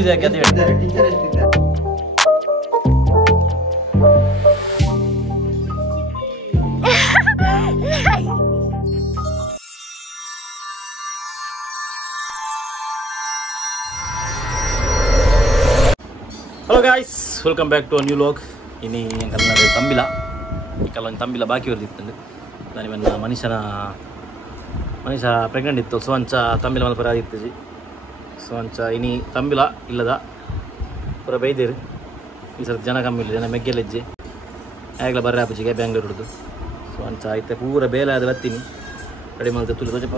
ಹೊಡಿಯುದು ಯಾಕೆ ಅಂತ ಹೇಳ್ತಾರೆ ಟೀಚರ್ ಎಷ್ಟಿದ್ದಾರೆ. Hello guys, welcome back to new log. ಇನಿ ಎಂಕಲ್ನದು ತಂಬಿಲ ಕೆಲವೊಂದು ತಂಬಿಲ ಬಾಕಿ ಬರ್ದಿತ್ತಂದು ದಾನಿವನ್ನ ಮನುಷ್ಯ ಪ್ರೆಗ್ನೆಂಟ್ ಇತ್ತು. ಸೊ ಅಂಚ ತಂಬಿಲ ಮಲ್ಪರ ಆಗಿತ್ತು. ಸೊ ಅಂಚ ಇನಿ ತಂಬಿಲ ಇಲ್ಲದ ಪೂರ ಬೈದೇರು. ಈ ಸಲ ಜನ ಕಮ್ಮಿ ಇಲ್ಲ, ಜನ ಮೆಗ್ಗೆಲೆಜ್ಜೆ ಆಗಲ ಬರ್ರೆ ಆಪುಜಿಗೆ ಬ್ಯಾಂಗ್ಳೂರ್ ಹಿಡಿದು. ಸೊ ಅಂಚ ಆಯ್ತು ಪೂರ ಬೇಲೆ ಆದ ಬರ್ತೀನಿ ರೆಡಿ ಮಾಡ್ತಾ ತುಳಿ ತೋಜಪ್ಪ.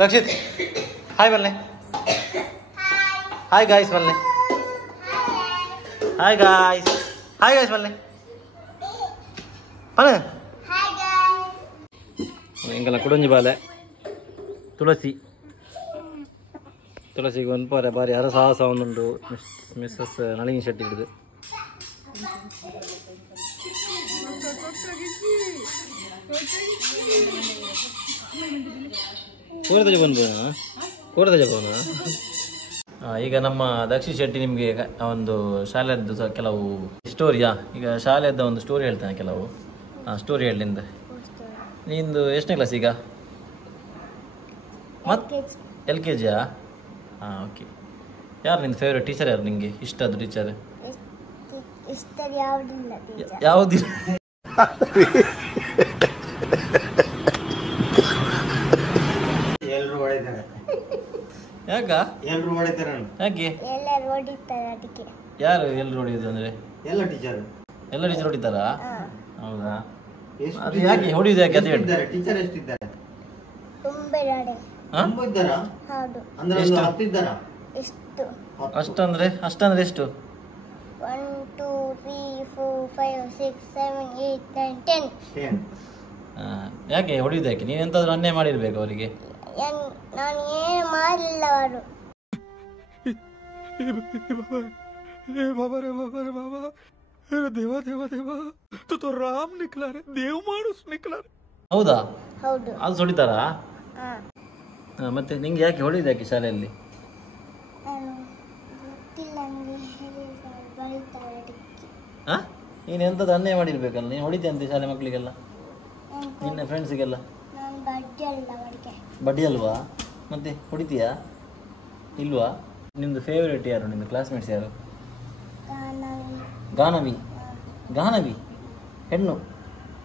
दक्षित हाय बल्ले, हाय गाइस बल्ले, हाय गाइस बल्ले पन इंगल कुडंजी बाले तुलसी ಒಂದಪಾರೆ ಬಾರಿ ಅರಸಾಹಸ ಒಂದುಂಟು. ಮಿಸ್ಸಸ್ ನಳಿನಿ ಶೆಟ್ಟಿ ಹಿಡಿದು ಈಗ ನಮ್ಮ ದಕ್ಷಿಣ್ ಶೆಟ್ಟಿ ನಿಮಗೆ ಒಂದು ಶಾಲೆಯದ್ದು ಕೆಲವು ಸ್ಟೋರಿಯಾ, ಈಗ ಶಾಲೆಯದ್ದ ಒಂದು ಸ್ಟೋರಿ ಹೇಳ್ತಾನೆ ಕೆಲವು. ಸ್ಟೋರಿ ಹೇಳಿಂದ ನಿಂದು ಎಷ್ಟನೇ ಕ್ಲಾಸ್ ಈಗ? LKG. ಹಾಂ, ಓಕೆ. ಯಾರು ನಿಂದು ಫೇವ್ರೆಟ್ ಟೀಚರ್? ಯಾರು ನಿಮಗೆ ಇಷ್ಟದ ಟೀಚರ್? ಯಾವುದಿಲ್ಲ. ಯಾಕ ಎಲ್ಲರೂ ಹೊಡಿತಾರೆ? ಯಾಕೆ ಯಾರು ಎಲ್ಲರೂ ಹೊಡಿಯೋದು ಅಂದ್ರೆ? ಎಲ್ಲ ಟೀಚರ್ ಹೊಡಿತಾರಾ? ಹೌದಾ? ಅದು ಯಾಕೆ ಹೊಡಿಯೋದು ಯಾಕೆ ಅಂತ ಹೇಳ್ತಾರೆ. ಟೀಚರ್ ಎಷ್ಟಿದ್ದಾರೆ? ಅಷ್ಟಂದ್ರೆ ಎಷ್ಟು? 1 2 3 4 5 6 7 8 9 10. ಯಾಕೆ ಹೊಡಿಯೋದು ಯಾಕೆ? ನೀನು ಎಂತಾದ್ರೂ ಅನ್ಯಾಯ ಮಾಡಿರ್ಬೇಕು ಅವರಿಗೆ. ನಾನು ಏನು ಮಾಡಲಿಲ್ಲ. ಅವರು ಹೌದಾ? ಹೌದು. ಅದು ಹೊಡಿತಾರಾ? ಮತ್ತೆ ನಿಂಗೆ ಯಾಕೆ ಹೊಡಿಯೋದು ಯಾಕೆ ಶಾಲೆಯಲ್ಲಿ? ನೀನು ಎಂಥದ್ದು ಅನ್ಯಾಯ ಮಾಡಿರ್ಬೇಕಲ್ಲ, ನೀನು ಹೊಡಿತೀಯಂತೆ ಶಾಲೆ ಮಕ್ಕಳಿಗೆಲ್ಲ, ನಿನ್ನ ಫ್ರೆಂಡ್ಸಿಗೆಲ್ಲ. ಬಡ್ಡಿ ಅಲ್ವಾ? ಮತ್ತೆ ಹೊಡಿತೀಯಾ ಇಲ್ವಾ? ನಿಮ್ದು ಫೇವ್ರೇಟ್ ಯಾರು? ನಿಮ್ದು ಕ್ಲಾಸ್ಮೇಟ್ಸ್ ಯಾರು? ಗಾನವಿ ಹೆಣ್ಣು.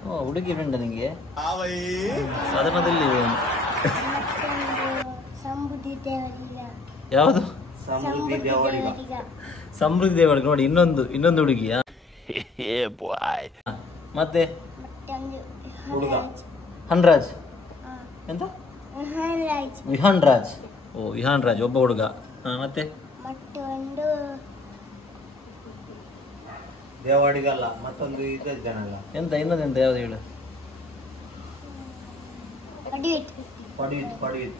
ಓ, ಹುಡುಗಿ ಫ್ರೆಂಡ ನಿಂಗೆ? ಸಾಧಾರಣದಲ್ಲಿ ಯಾವುದು? ಸಮೃದ್ಧಿ ದೇವಳಿಗೆ. ನೋಡಿ, ಇನ್ನೊಂದು ಹುಡುಗಿಯಾ? ಮತ್ತೆ ಹನ್ರಾಜ್. ಎಂತ? ವಿಹಾನ್ ರಾಜ್. ಓ, ವಿಹಾನ್ ರಾಜ್ ಒಬ್ಬ ಹುಡುಗ. ಮತ್ತೆ ದೇವಾಡಿಗಲ್ಲ, ಮತ್ತೊಂದು ಇದಲ್ಲ. ಎಂತ ಇನ್ನೊಂದೆಂತ ಯಾವ್ದು ಹೇಳು?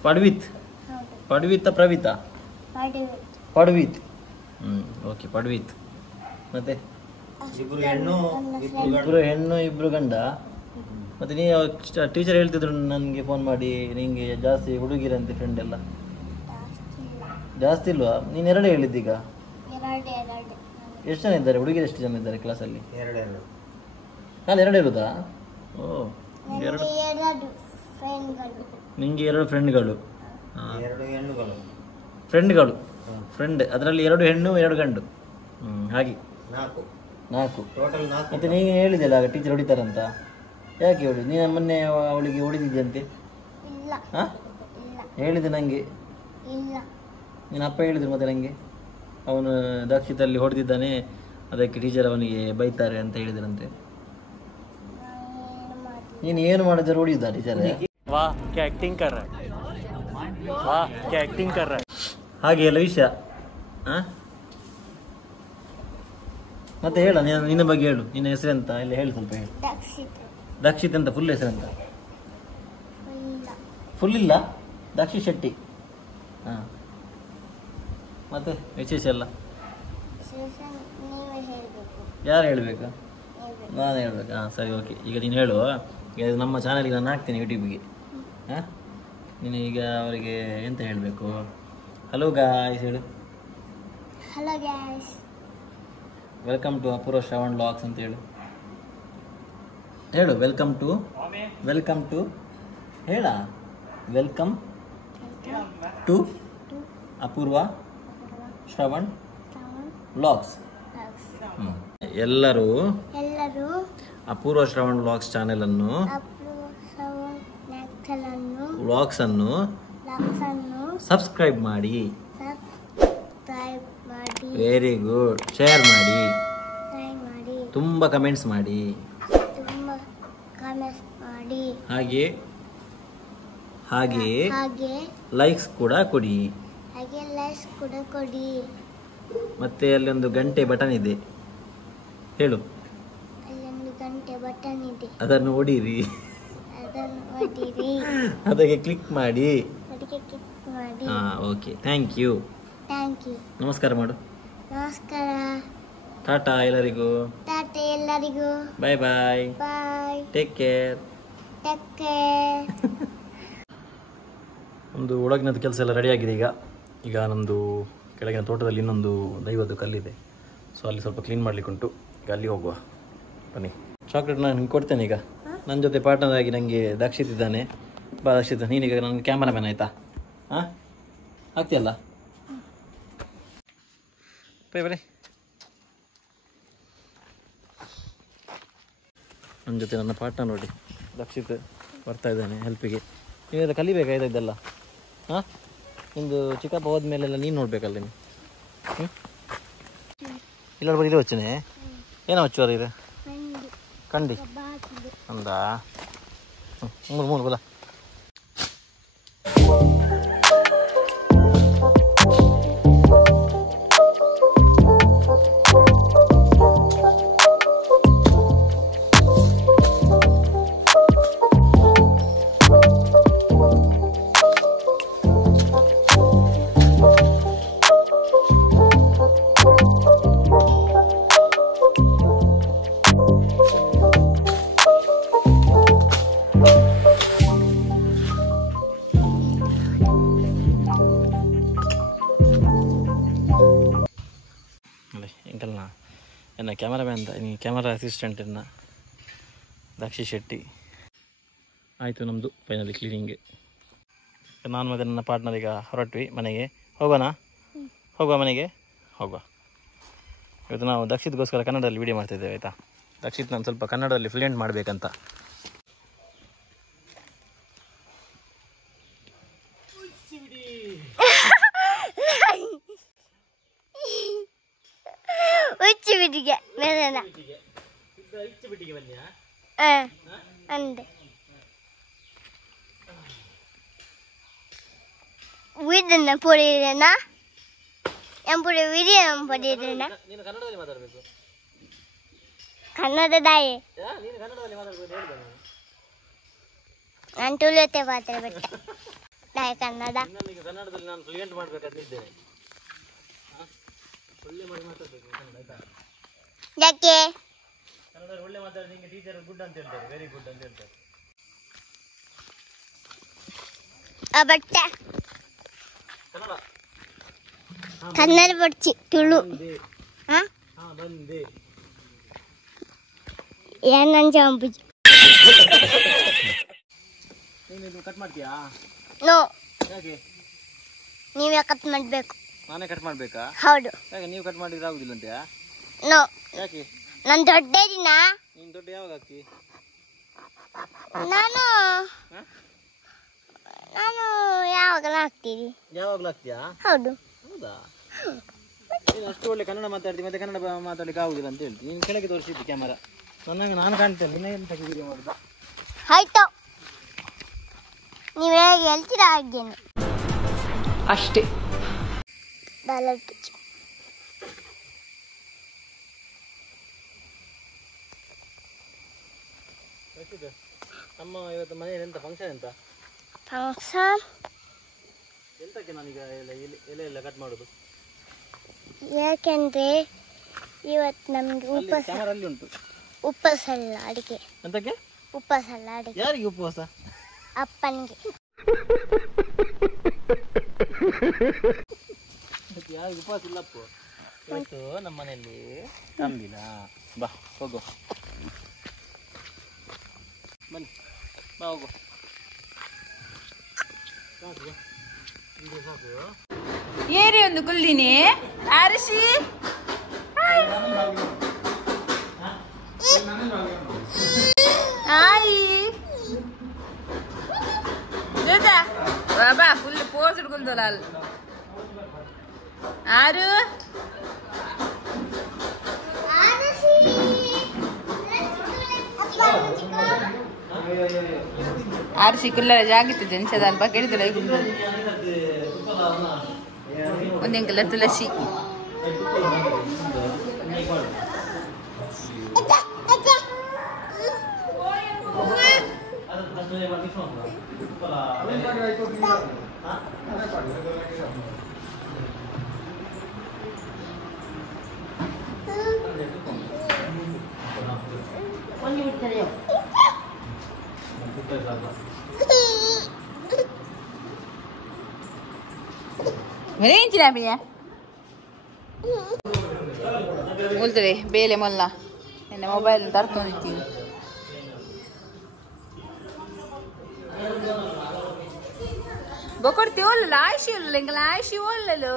ಪಡ್ವಿತ್ ಪ್ರವಿತಾ? ಪಡ್ವಿತ್. ಓಕೆ, ಪಡ್ವಿತ್. ಮತ್ತೆ ಇಬ್ರು ಹೆಣ್ಣು ಇಬ್ರು ಗಂಡ. ಮತ್ತೆ ನೀವು ಟೀಚರ್ ಹೇಳ್ತಿದ್ರು ನನಗೆ ಫೋನ್ ಮಾಡಿ, ನಿಂಗೆ ಜಾಸ್ತಿ ಹುಡುಗಿರಂತೆ ಫ್ರೆಂಡ್ ಎಲ್ಲ? ಜಾಸ್ತಿ ಇಲ್ವಾ? ನೀನು ಎರಡೇ ಹೇಳಿದ್ದೀಗ. ಎಷ್ಟು ಜನ ಇದ್ದಾರೆ ಹುಡುಗಿರು? ಎಷ್ಟು ಜನ ಇದ್ದಾರೆ ಕ್ಲಾಸಲ್ಲಿ? ನಾನು ಎರಡು ಇರುದಾ? ಓ, ನಿಂಗೆ ಎರಡು ಫ್ರೆಂಡ್ಗಳು. ಫ್ರೆಂಡ್ ಅದರಲ್ಲಿ 2 ಹೆಣ್ಣು 2 ಗಂಡು. ಹಾಗೆ 4. ಮತ್ತೆ ನೀನು ಹೇಳಿದೆಲ್ಲ ಆಗ ಟೀಚರ್ ಹೊಡಿತಾರಂತ. ಯಾಕೆ ಹೊಡಿ? ನೀನು ಮೊನ್ನೆ ಅವಳಿಗೆ ಹೊಡಿದಿದ್ದಂತೆ. ಹಾಂ, ಹೇಳಿದೆ ನನಗೆ. ನೀನು ಅಪ್ಪ ಹೇಳಿದ್ರು ಮತ್ತೆ ನನಗೆ, ಅವನು ದಕ್ಷಿತಲ್ಲಿ ಹೊಡೆದಿದ್ದಾನೆ, ಅದಕ್ಕೆ ಟೀಚರ್ ಅವನಿಗೆ ಬೈತಾರೆ ಅಂತ ಹೇಳಿದ್ರಂತೆ. ನೀನು ಏನು ಮಾಡಿದ್ರೆ ಹೊಡಿಯುದಾ ಟೀಚರ್? ಹಾಗೆ ಎಲ್ಲ ವಿಷಯ. ಮತ್ತೆ ಹೇಳ, ನಿನ್ನ ಬಗ್ಗೆ ಹೇಳು. ನಿನ್ನ ಹೆಸರೆಂತ ಎಲ್ಲ ಹೇಳು, ಸ್ವಲ್ಪ ಹೇಳು. ದಕ್ಷಿತ್ ಅಂತ ಫುಲ್ ಹೆಸರೆಂತ? ಫುಲ್ ಇಲ್ಲ, ದಕ್ಷಿತ್ ಶೆಟ್ಟಿ. ಹಾಂ, ಮತ್ತೆ ವಿಶೇಷ ಎಲ್ಲ? ಟ್ರಾನ್ಸ್ಲೇಷನ್ ನೀವೇ ಹೇಳಬೇಕು. ಯಾರು ಹೇಳಬೇಕಾ? ನೀವೇ. ನಾನು ಹೇಳ್ಬೇಕಾ? ಹಾಂ ಸರಿ, ಓಕೆ. ಈಗ ನೀನು ಹೇಳು. ಈಗ ಇದು ನಮ್ಮ ಚಾನಲ್ಗೆ ನಾನು ಹಾಕ್ತೀನಿ ಯೂಟ್ಯೂಬಿಗೆ. ಹಾಂ, ನೀನು ಈಗ ಅವರಿಗೆ ಎಂತ ಹೇಳಬೇಕು? ಹಲೋ ಗಾಯ್ಸ್ ಹೇಳು. Hello guys, welcome to Apoorva Shravan vlogs ಅಂತ ಹೇಳು. ಹೇಳು ವೆಲ್ಕಮ್ ಟು ಹೇಳ. Welcome to Apoorva Shravan vlogs. ಎಲ್ಲರೂ ಅಪೂರ್ವ ಶ್ರವಣ್ ವ್ಲಾಗ್ಸ್ ಚಾನೆಲನ್ನು ವ್ಲಾಗ್ಸನ್ನು ಸಬ್ಸ್ಕ್ರೈಬ್ ಮಾಡಿ. Very good. ಶೇರ್ ಮಾಡಿ, ತುಂಬ ಕಮೆಂಟ್ಸ್ ಮಾಡಿ, ಹಾಗೆ ಲೈಕ್ಸ್ ಕೂಡ ಕೊಡಿ. ಮತ್ತೆ ಅಲ್ಲೊಂದು ಗಂಟೆ ಬಟನ್ ಇದೆ, ಹೇಳು. ಅದನ್ನು ಹೊಡೀರಿ, ಅದಕ್ಕೆ ಕ್ಲಿಕ್ ಮಾಡಿ. ಹಾಂ, ಓಕೆ. Thank you. ನಮಸ್ಕಾರ ಮಾಡು. ನಮಸ್ಕಾರ. ಟಾಟಾ ಎಲ್ಲರಿಗೂ. Bye bye. Take care. ನಮ್ಮದು ಒಳಗಿನದ್ದು ಕೆಲಸ ಎಲ್ಲ ರೆಡಿಯಾಗಿದೆ. ಈಗ ನಮ್ಮದು ಕೆಳಗಿನ ತೋಟದಲ್ಲಿ ಇನ್ನೊಂದು ದೈವದ್ದು ಕಲ್ಲಿದೆ, ಸೊ ಅಲ್ಲಿ ಸ್ವಲ್ಪ ಕ್ಲೀನ್ ಮಾಡಲಿಕ್ಕುಂಟು. ಈಗ ಅಲ್ಲಿ ಹೋಗುವ ಬನ್ನಿ. ಚಾಕ್ಲೇಟ್ ನಾನು ನಿಮ್ಗೆ ಕೊಡ್ತೇನೆ. ಈಗ ನನ್ನ ಜೊತೆ ಪಾರ್ಟ್ನರ್ ಆಗಿ ನನಗೆ ದಕ್ಷಿತ್ ಇದ್ದಾನೆ. ಬಾ ದಕ್ಷಿತ್, ನೀನೀಗ ನನಗೆ ಕ್ಯಾಮರಾಮ್ಯಾನ್ ಆಯಿತಾ? ಹಾಂ, ಆಗ್ತೀಯಲ್ಲ? ಬರೀ ನನ್ನ ಜೊತೆ ನನ್ನ ಪಾರ್ಟ್ನರ್ ನೋಡಿ, ದಕ್ಷಿತ್ ಬರ್ತಾ ಇದ್ದಾನೆ ಹೆಲ್ಪಿಗೆ. ನೀವೆಲ್ಲ ಕಲಿಬೇಕಾಯ್ತಾ ಇದೆಲ್ಲ? ಹಾಂ, ನಿಮ್ಮದು ಚಿಕ್ಕಪ್ಪ ಹೋದ್ಮೇಲೆಲ್ಲ ನೀನು ನೋಡಬೇಕಲ್ಲ ನೀನು. ಇಲ್ಲ ಬರೀ ಇದು ವಚ್ಚನೆ ಏನೋ ಹಚ್ಚುವರ ಇದೆ ಕಂಡಿ ಅಂದಾ. ಮೂರು ಬಲ. ಎಂಕಲ್ನ ಎನ್ನ ಕ್ಯಾಮರಾಮ್ಯಾನ್ ಕ್ಯಾಮರಾ ಅಸಿಸ್ಟೆಂಟ್ ಎನ್ನ ದಕ್ಷಿತ್ ಶೆಟ್ಟಿ. ಆಯಿತು ನಮ್ಮದು ಫೈನಲಿ ಕ್ಲೀನಿಂಗ್. ನಾನು ಮತ್ತು ನನ್ನ ಪಾರ್ಟ್ನರ್ ಈಗ ಹೊರಟ್ವಿ ಮನೆಗೆ. ಹೋಗುವ ಮನೆಗೆ ಹೋಗುವ. ಇವತ್ತು ನಾವು ದಕ್ಷಿತ್ಗೋಸ್ಕರ ಕನ್ನಡದಲ್ಲಿ ವೀಡಿಯೋ ಮಾಡ್ತಿದ್ದೇವೆ ಆಯಿತಾ. ದಕ್ಷಿತ್ ನಾನು ಸ್ವಲ್ಪ ಕನ್ನಡದಲ್ಲಿ ಫ್ಲೂಯೆಂಟ್ ಮಾಡಬೇಕಂತ. ಕನ್ನಡದಾಯೇ ನಾನು ತುಳಿಯುತ್ತೆ ಮಾತ್ರ ಬಿಟ್ಟೆ ಕನ್ನಡ. ಕನ್ನಡದಲ್ಲಿ ನಾನು ಫ್ಲೂಯೆಂಟ್ ಮಾಡಬೇಕಂತಿದ್ದೇನೆ. ಒಳ್ಳೆ ಮಾಡಿ ಮಾತಾಡಬೇಕು ಕನ್ನಡ ಆಯ್ತಾ. ಯಾಕೆ ಕನ್ನಡ ಒಳ್ಳೆ ಮಾತಾಡಿ ನಿಮಗೆ ಟೀಚರ್ ಗುಡ್ ಅಂತ ಹೇಳ್ತಾರೆ, ವೆರಿ ಗುಡ್ ಅಂತ ಹೇಳ್ತಾರೆ. ಬಟ್ಟೆ ಕನ್ನಡ ಬಡ್ಚಿ ತುಳು ಬಂದೆ ಏನಂಜ ಅಂಬುಜಿ. ನೀನು ಕಟ್ ಮಾಡ್ತೀಯಾ? ನೋ, ಯಾಕೆ? ನೀವೇ ಕಟ್ ಮಾಡಬೇಕು. ನಾನೇ ಕಟ್ ಮಾಡಬೇಕಾ? ಹೌದು. ಯಾಕೆ ನೀವು ಕಟ್ ಮಾಡಿದ್ರೆ ಆಗುದಿಲ್ಲ ಅಂತೆಯಾ? ನೋ. ಯಾಕೆ? ನಾನು ದೊಡ್ಡ ದಿನ. ನೀನು ದೊಡ್ಡ ಯಾವಾಗ ಹಾಕಿ? ನಾನು ಯಾವಾಗಲೂ ಹಾಕ್ತೀನಿ. ಯಾವಾಗಲೂ ಹಾಕ್ತೀಯಾ? ಹೌದು. ಹೌದಾ? ನೀನು ಅಷ್ಟು ಒಳ್ಳೆ ಕನ್ನಡ ಮಾತಾಡ್ತೀನಿ ಮತ್ತೆ ಕನ್ನಡ ಮಾತಾಡ್ಲಿಕ್ಕೆ ಆಗುದಿಲ್ಲ ಅಂತ ಹೇಳ್ತೀನಿ. ನೀನು ಕೆಳಗೆ ತೋರಿಸಿದ್ದು ಕ್ಯಾಮರಾ ನಾನು ಕಾಣ್ತೇನೆ. ನಿನ್ನ ಎಂತ ವಿಡಿಯೋ ಮಾಡುದು? ಆಯ್ತು, ನೀವು ಹೇಗೆ ಹೇಳ್ತೀರಾ ಹಾಗೇನೆ ಅಷ್ಟೇ. ನಮ್ಮ ಇವತ್ತು ಮನೆಯಲ್ಲಿ ಎಂತ ಫಂಕ್ಷನ್? ಎಂತ ಫಂಕ್ಷನ್? ಎಂತಕ್ಕೆ ನಾನೀಗ ಎಲೆ ಎಲ್ಲ ಕಟ್ ಮಾಡುದು? ಯಾಕೆಂದ್ರೆ ಇವತ್ತು ನಮಗೆ ಕ್ಯಾಮರಾ ಅಲ್ಲಿ ಉಂಟು. ಉಪವಾಸ ಅಲ್ಲ ಅಡಿಗೆ. ಎಂತಕ್ಕೆ? ಉಪವಾಸ ಅಲ್ಲ ಅಡಿಗೆ. ಯಾರಿಗೆ ಉಪವಾಸ? ಅಪ್ಪನಿಗೆ. ಯಾರಿಗೆ ಉಪವಾಸ ಇಲ್ಲಪ್ಪ. ಇವತ್ತು ನಮ್ಮ ಮನೆಯಲ್ಲಿ ತಂದಿಲ್ಲ. ಬಾ ಹೋಗು, ಬನ್ನಿ ಬಾ ಹೋಗು. ಏರಿ ಒಂದು ಕುಲ್ಲಿನಿ ಆರಿಸಿ ಆಯಿ ಜೊತೆ ಬಾಬಾ ಫುಲ್ ಪೋಸ್ ಹಿಡ್ಕೊಂಡಲ್ಲ ಅಲ್ಲಿ ಆರು ಆರಿಸಿ ಕುಲ್ಲರ ಜಾಗಿತ್ತು ಜನಿಸದ ಅಲ್ಪ ಕೇಳಿದಲ್ಲ ಒಂದೆಂಕಲ್ಲ ತುಳಸಿ ಹೇಳ್ತಾರೆ ಬೇಲೆ ಮೊಲ್ಲ ಎನ್ನ ಮೊಬೈಲ್ ತರ್ಕೊಂಡಿದ್ದೀನಿ ಬೊಕೊಡ್ತಿ ಒಲ್ಲ ಆಯ್ಸಿ ಒಲ್ಲ ಎಂಗಲ್ಲ ಆಯ್ಸಿ ಒಲ್ಲಲು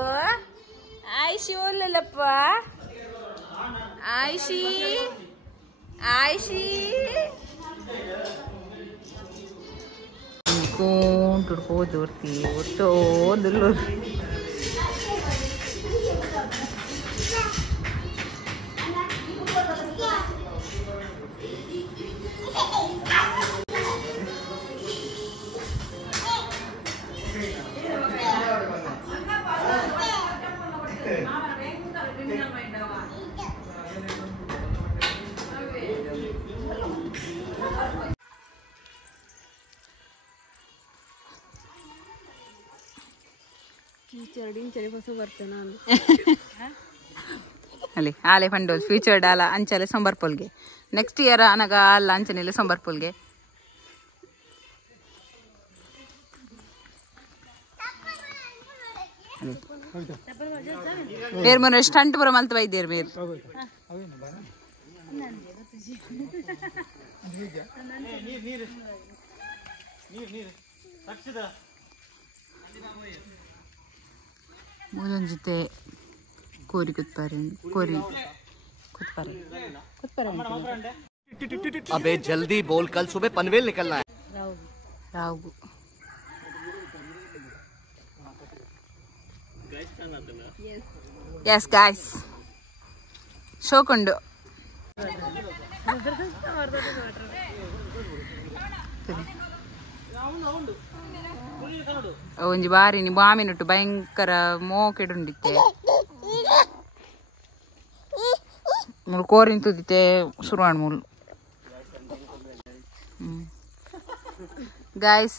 ಆಯ್ಸಿ ಒಲ್ಲಲ್ಲಪ್ಪ ಆಯ್ಸಿ ಆಯ್ಸಿ ಕೊಂಟುಡ್ಕೋದೋರ್ತಿ ಒಟ್ಟೋದಲ್ಲೂ ಅಲ್ಲಿ ಆಲೆ ಫಂಡೋಲ್ ಫ್ಯೂಚರ್ ಡಾಲ ಅಂಚಲೆ ಸಂಬರ್ಪೋಲ್ಗೆ ನೆಕ್ಸ್ಟ್ ಇಯರ್ ಅನಗ ಅಲ್ಲ ಅಂಚನೆಲ್ಲ ಸಂಬರ್ಪೋಲ್ಗೆ ಬೇರೆ ಮೊನ್ನೆ ಸ್ಟಂಟ್ ಬರೋ ಮಲ್ತ ಇದ್ದೀರಿ ಬೇರೆ ಮೂದೊಂದು ಜೊತೆ ಕೋರಿ ಕುತ್ಪಾರೆ ಕೋರಿ ಕುತ್ಪಾರೆ अबे जल्दी बोल, कल सुबह पनवेल निकलना है. ರಾವು ಎಸ್ ಗಾಯ್ಸ್ ಶೋಕೊಂಡು ಒಂಜಿ ಬಾರಿ ನಿ ಬಾಮಿನುಟ್ಟು ಭಯಂಕರ ಮೋಕೆಡುಂಡಿತ್ತೆ ಮುಳು ಕೋರಿನ ತುದಿತೆ ಶುರುವಾಣ ಮುಳು ಗಾಯ್ಸ್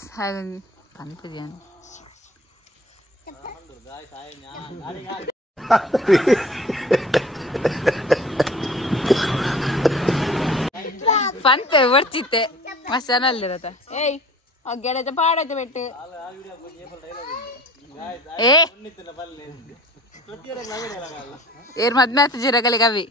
ಕನ್ಪುಜಾನು ಪಂತ ಬರ್ತಿತ್ತೆ ಮಸ್ತ್ ಚೆನ್ನಾಗಿರತ್ತ ಏಯ್ ಗೆಳತ ಪಾಡತ್ತೆ ಬಿಟ್ಟು ಏ ಏರ್ ಮದ್ಮೆ ಹತ್ತು ಜಿರಗಲಿ ಕವಿ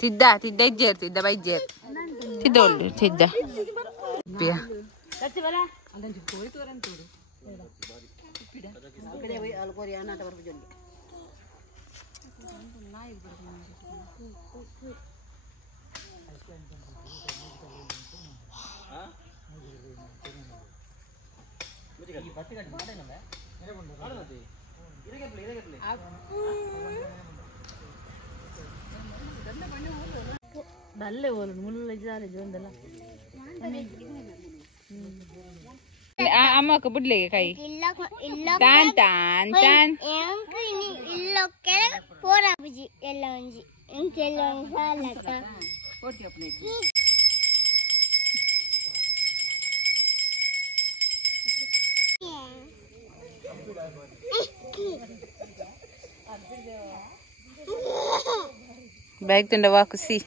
ತಿದ್ದ ತಿದ್ದ ಇಜ್ಜೇರ್ ತಿದ್ದ ಬೈಜ್ಜೇರ್ ತಿದ್ದ ಒಳ್ಳೆ ತಿದ್ದ ಅಮ್ಮಕ್ಕ ಬಿಡ್ಲಿಗೆ ಕೈ ಇಲ್ಲ ಇಲ್ಲ ತಾನ್ ತಾನ್ ತಾನ್ ಇಲ್ಲ ಕೆಳಗೆ ಪೋರ ಬುಜಿ ಎಲ್ಲ ಒಂಜಿ ಇಂಕೆಲ್ಲ ಸಾಲತ್ತ ಬ್ಯಾಗ್ ತಿಂಡ ವಾಕುಸಿ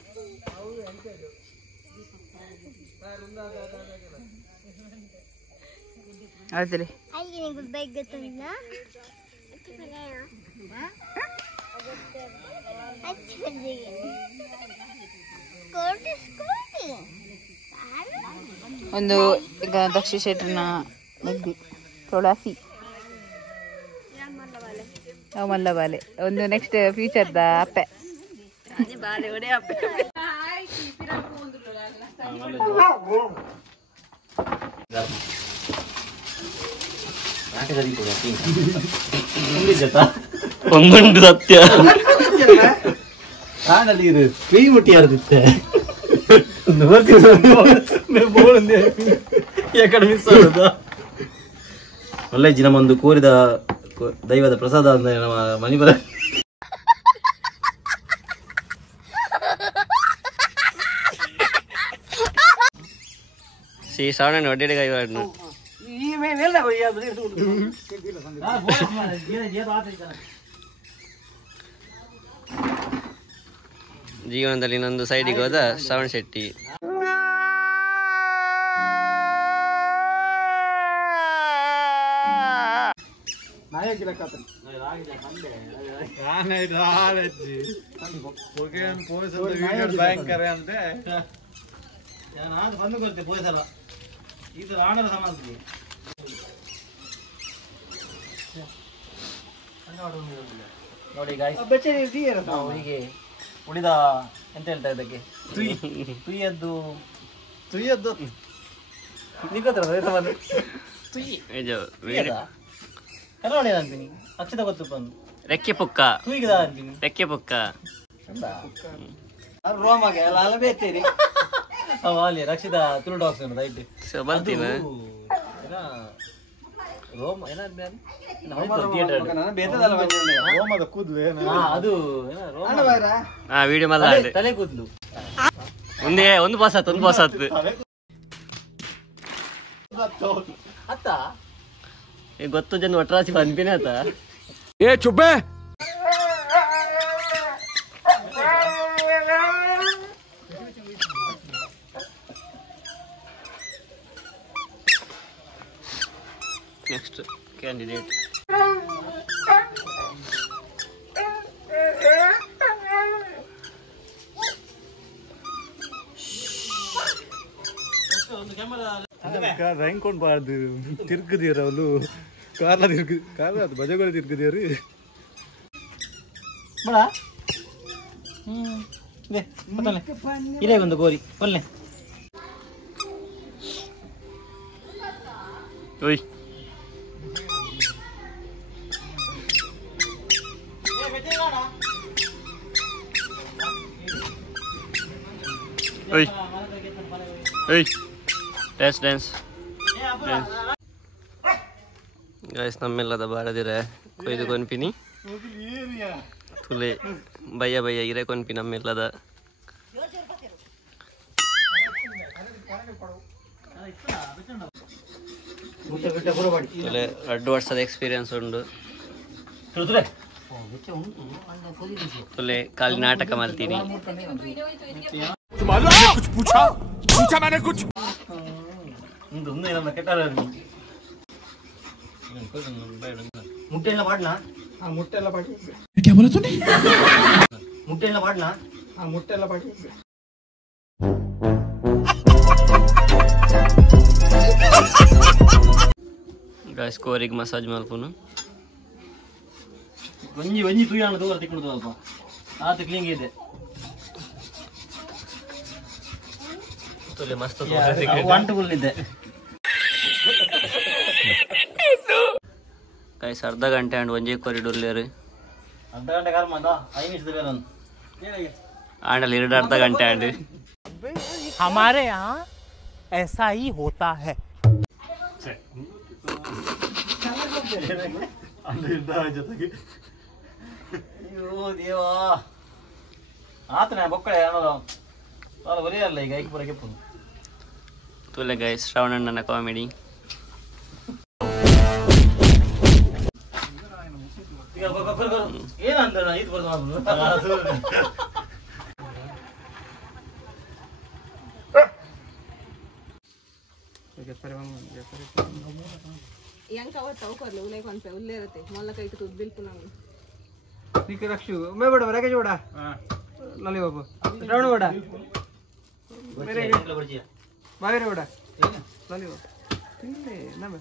ಹೌದ್ರಿ ಅಲ್ಲಿ ನಿಂಗೆ ಬೇಗ ಗೊತ್ತಿಲ್ಲ ಒಂದು ಈಗ ದಕ್ಷ ಶೆಟ್ರಿನ ನೆಗ್ದಿ ತುಳಸಿ ಮಲ್ಲ ಬಾಲೆ ಒಂದು ನೆಕ್ಸ್ಟ್ ಫ್ಯೂಚರ್ದ ಅಪ್ಪೆ ಒಂದೊಂದು ಸತ್ಯ ಕಾಣಲ್ಲಿ ಇದು ಕೈ ಮುಟ್ಟಿ ಆಡ್ತಿತ್ತೆ ಯಾಕಡೆ ಮಿಸ್ ಆಗೋದು ಒಳ್ಳೆ ನಮ್ಮೊಂದು ಕೋರಿದ ದೈವದ ಪ್ರಸಾದ ಅಂದ್ರೆ ನಮ್ಮ ಮನೆ ಬರ ಶ್ರೀ ಶ್ರಾವಣ ಒಡ್ಡೆಡೆ ಕೈವಾಡ್ನು ಜೀವನದಲ್ಲಿ ಇನ್ನೊಂದು ಸೈಡಿಗೆ ಹೋದ ಶ್ರವಣ್ ಶೆಟ್ಟಿ. ಭಯಂಕರ ಅಂತೆ ನಾನು ಬಂದು ಕೊಡ್ತೆ ಪೊಲೀಸಲ್ಲ ಇದು ಆಣದ ಸಮಾಜ ನೋಡಿ ನಾವು ಹೀಗೆ ಉಳಿದ ಎಂತ ಹೇಳ್ತಾ ಇದಕ್ಕೆ ತುಯ್ಯದ್ದು ಕರಾವಳಿ ಅಂತೀನಿ ಅಕ್ಷತ ಗೊತ್ತು ಬಂದು ರೆಕ್ಕೆ ಪುಕ್ಕ ತುಯ್ಗದ ಅಂತೀನಿ ರೆಕ್ಕೆ ಪುಕ್ಕ ರೋಮಗೆ ಅಲ್ಲ ಅಲ್ಲ ಬೇತೀರಿ ಅಲ್ಲಿ ರಕ್ಷಿತ ತುಳು ಡಾಕ್ಸ್ ದಯವಿಟ್ಟು ಬರ್ತೀನ ರೋಮ ರೋಮದ ಕೂದಲು ಅದು ವಿಡಿಯೋ ಮಲ್ಲ ತಲೆ ಕೂದಲು ಒಂದೇ ಒಂದು ಪಾಸ್ ಆತು ಅತ್ತ ಈಗ ಗೊತ್ತು ಜನ ಒಟ್ರಾಸಿ ಬಂದ್ಬಿನೇ ಆತ ए चुप है ನೆಕ್ಸ್ಟ್ ಕ್ಯಾಂಡಿಡೇಟ್ ರ್ಯಾಂಕ್ ಬಾರ್ದು ತಿರ್ಗದಿಯರ ಅವಳು ಕಾರ್ಲ ಅದು ಬಜಗಳು ತಿರ್ಗದಿಯರು ಬಡ ಇದೇ ಒಂದು ಗೋರಿ ಒಳ್ಳೆ ಓಯ್ ಓಯ್ ಓಯ್ ಡ್ಯಾನ್ಸ್ ಗೈಸ್ ನಮ್ಮೆಲ್ಲದ ಬಾರದಿರೆ ಕೊಯ್ದು ಕೊನ್ಪಿನಿ ತುಲೆ ಬಯ್ಯ ಇರೆ ಕೊನ್ಪಿ ನಮ್ಮೆಲ್ಲದ ತುಲೆ 2 ವರ್ಷದ ಎಕ್ಸ್ಪೀರಿಯನ್ಸ್ ಉಂಡು ತುಲೆ ಖಾಲಿ ನಾಟಕ ಮಾಡ್ತೀನಿ कुछ पूछा मैंने कुछ ಮುಟ್ಟೆಲ್ಲ ಪಾಡ್ನಾ ಮುಟ್ಟೆಲ್ಲ ಪಾಟಿ क्या बोला तूने ಮುಟ್ಟೆಲ್ಲ ಪಾಡ್ನಾ ಮುಟ್ಟೆಲ್ಲ ಪಾಟಿ ಗಾಯ್ಸ್ ಕೋರಿಗೆ ಮಸಾಜ್ ಮಾಡ್ಕೊನು ಒಂಜಿ ತುಯ್ಯಾಣ ತೋರ ತಿಕ್ಕೊಂಡು ಸ್ವಲ್ಪ ಆತ ಕ್ಲೀನ್ ಇದೆ ತುಲೆ ಮಸ್ತ್ ಅಂಟುಗಳಿದೆ ಗೈಸ್ ಅರ್ಧ ಗಂಟೆ ಅಂಡ್ ಒಂಜೇ ಕೊರಿಡೂರ್ಲೇರು ಅರ್ಧ ಗಂಟೆ ಕಾಲ ಮಾಡ 5 ನಿಮಿಷದ ಬೇರೆ ಆಂಡಲ್ಲಿ 2 ಅರ್ಧ ಗಂಟೆ ಅಂಡ್ हमारे यहाँ ऐसा ही होता है ಜೊತೆಗೆ ಅಯ್ಯೋ ದೇವಾ ಆತನ ಬೊಕ್ಕಳೆ ಅನ್ನೋದು ನಾನು ಬರೆಯಲ್ಲ ಈಗ ಐಕ್ ಬರಕ್ಕೆ ಪುನು ತುಲೆ ಗೈಸ್ ಶ್ರವಣಣ್ಣನ ಕಾಮಿಡಿ. ಈಗ ಏನಂತ ಇದು ಬರ್ದು यांका आवडता उकरले उलय कोणते उल्ले रहते मला काही दूध बिल पुन्हा ठीक है रक्षु मैं बड़ा बड़ा के जोड़ा लाली बाबू रावण बड़ा मेरे बाहर बड़ा लाली बाबू ठीक है ना मैं